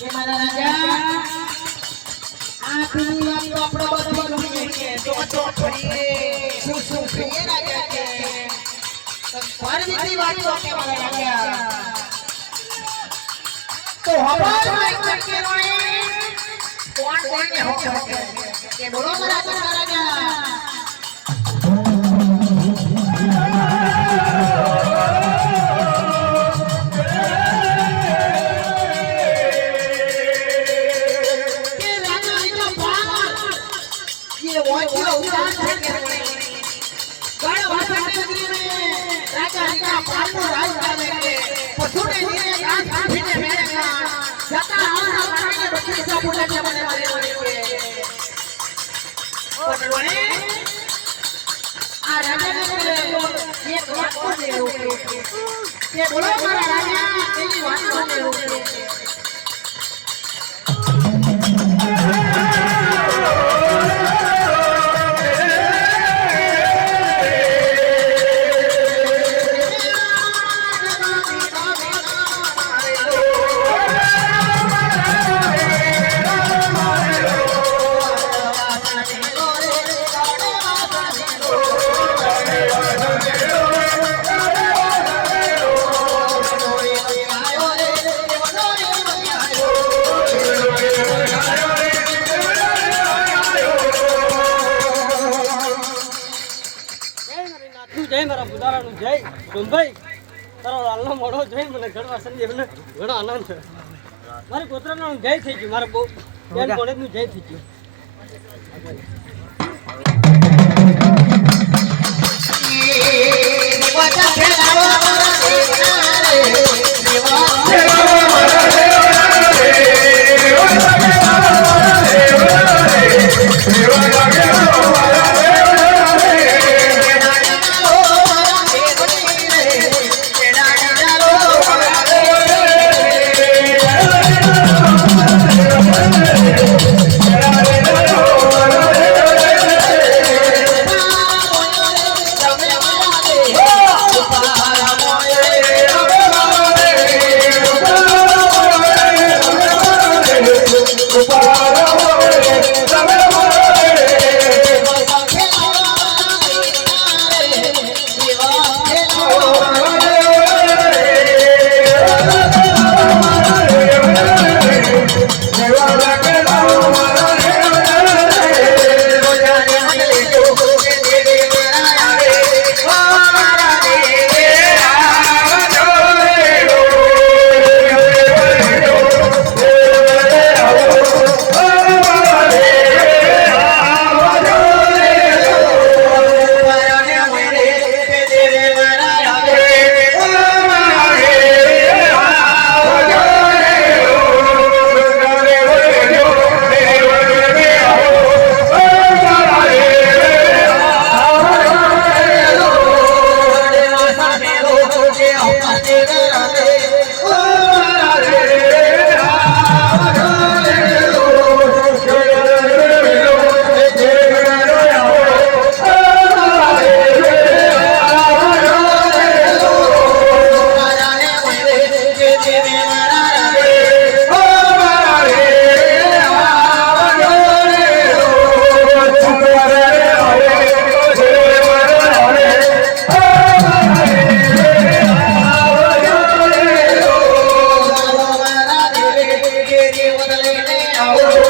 કે મારા રાજા આ દુનિયા તો આપણો બધો જોઈએ તો ફરીએ શું કહીએ રાજા કે પરવીતી વાત તો કે મારા રાજા તો હવા માઈક કે રોય કોણ ને હો કે બોલો મારા રાજા बोलो मारा राजा तेरी बात माने જય મારા બુધારાનું જય સોમભાઈ તારો લાલનો મોઢો જોઈ મને ઘણો સંદેવને ઘણો આનંદ છે મારી પુત્રનો જય થઈ ગયું મારા બહુ બેન કોલેજનું જય થઈ ગયું Oh